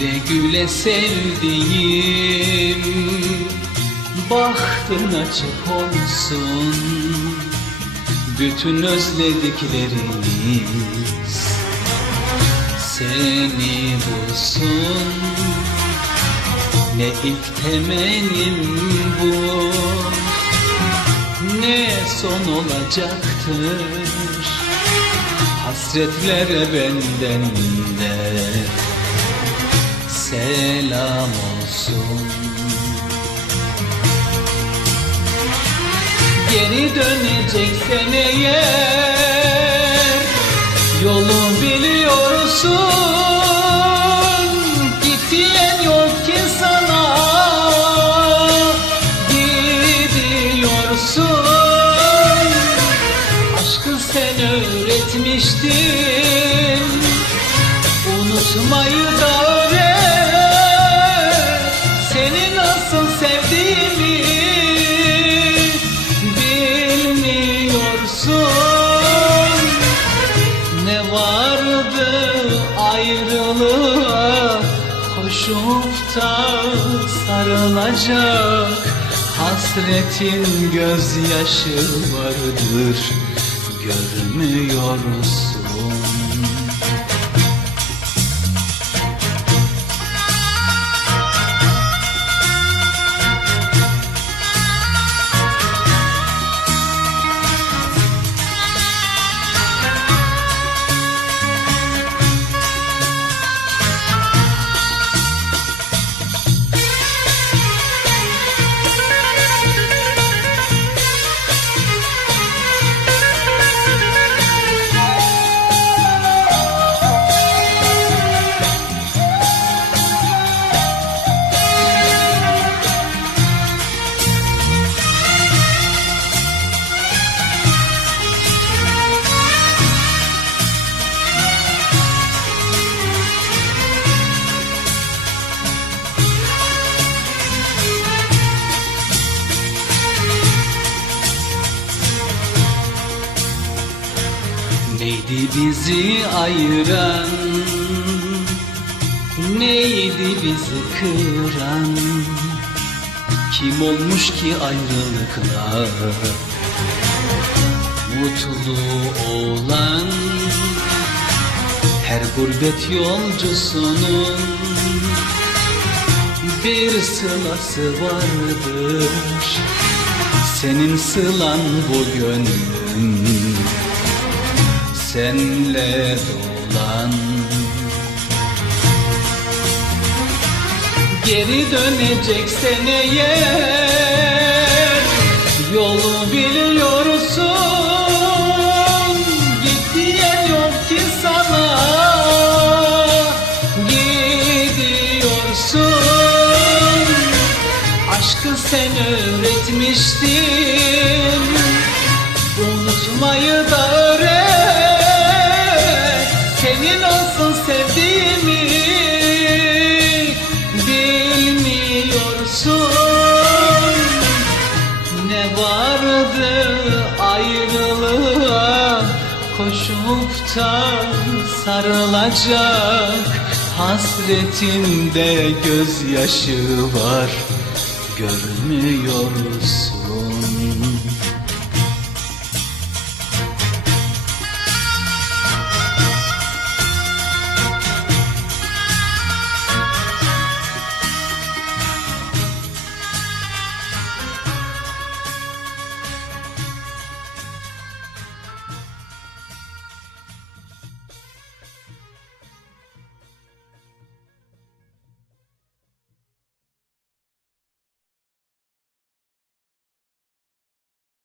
Güle güle sevdiğim Bahtın açık olsun. Bütün özlediklerimiz Seni bulsun. Ne ilk temennim bu Ne son olacaktır. Hasretlere benden de olsun. Geri döneceksen eğer Yolu biliyorsun. Gittiğin yok ki sana Gidiyorsun. Aşkı sen öğretmiştin. Unutmayı da bilmiyorsun Ne vardı ayrılığa Koşup da sarılacak. Hasretin gözyaşı vardır Görmüyorsun Neydi bizi ayıran Neydi bizi kıran? Kim olmuş ki ayrılıkla Mutlu olan Her gurbet yolcusunun Bir sılası vardır. Senin sılan bu gönlüm senle dolan. Geri döneceksen eğer Yolu biliyorsun. Gittiğin yok ki sana Gidiyorsun. Aşkı sen öğretmiştin. Unutmayı da Ne vardı ayrılığa? Koşup da sarılacak Hasretinde gözyaşı var. Görmüyorsun